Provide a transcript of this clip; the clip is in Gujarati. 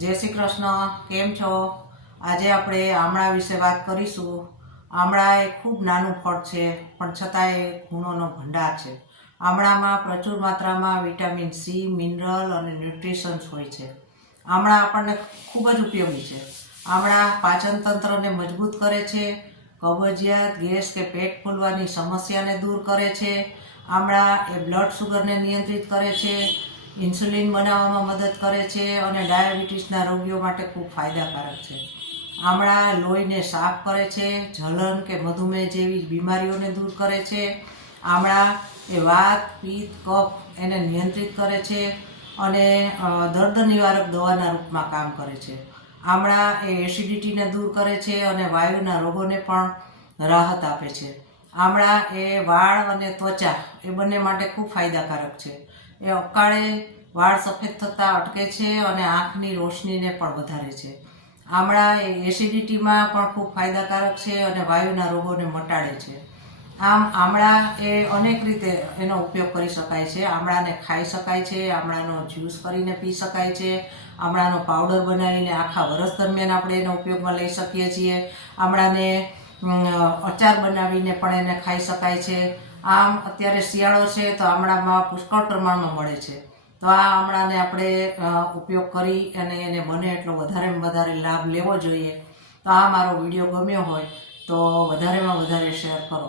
जय श्री कृष्ण। केम छो? आज આપણે આમળા વિશે વાત કરીશું। આમળા એ ખૂબ નાનું ફળ છે પણ છતાં એ ગુણોનો ભંડાર છે। આમળામાં પ્રચુર માત્રામાં વિટામિન સી, મિનરલ અને ન્યુટ્રિશન્સ હોય છે। આમળા આપણને ખૂબ જ ઉપયોગી છે। આમળા પાચન તંત્રને મજબૂત કરે છે, કબજિયાત, ગેસ કે પેટ ફૂલવાની સમસ્યાને દૂર કરે છે। આમળા એ બ્લડ શુગરને નિયંત્રિત કરે છે, ઇન્સ્યુલિન બનાવવામાં મદદ કરે છે અને ડાયાબિટીસના રોગીઓ માટે ખૂબ ફાયદાકારક છે। આમળા લોહીને સાફ કરે છે, જલન કે મધુમેહ જેવી બીમારીઓને દૂર કરે છે। આમળા એ વાત, પિત્ત, કફ એને નિયંત્રિત કરે છે અને દર્દ નિવારક દવાના રૂપમાં કામ કરે છે। આમળા એ એસિડિટીને દૂર કરે છે અને વાયુના રોગોને પણ રાહત આપે છે। આમળા એ વાળ અને ત્વચા એ બંને માટે ખૂબ ફાયદાકારક છે। એ અકાળે વાળ સફેદ થતાં અટકે છે અને આંખની રોશનીને પણ વધારે છે। આમળા એ એસિડિટીમાં પણ ખૂબ ફાયદાકારક છે અને વાયુના રોગોને મટાડે છે। આમ આમળા એ અનેક રીતે એનો ઉપયોગ કરી શકાય છે। આમળાને ખાઈ શકાય છે, આમળાનો જ્યુસ કરીને પી શકાય છે, આમળાનો પાવડર બનાવીને આખા વર્ષ દરમિયાન આપણે એનો ઉપયોગમાં લઈ શકીએ છીએ। આમળાને અચાર બનાવીને પણ એને ખાઈ શકાય છે। આમ અત્યારે શિયાળો છે તો આમળામાં પુષ્કળ પ્રમાણમાં મળે છે, તો આ આમળાને આપણે ઉપયોગ કરી અને એને બને એટલો વધારેમાં વધારે લાભ લેવો જોઈએ। તો આ મારો વિડીયો ગમ્યો હોય તો વધારેમાં વધારે શેર કરો।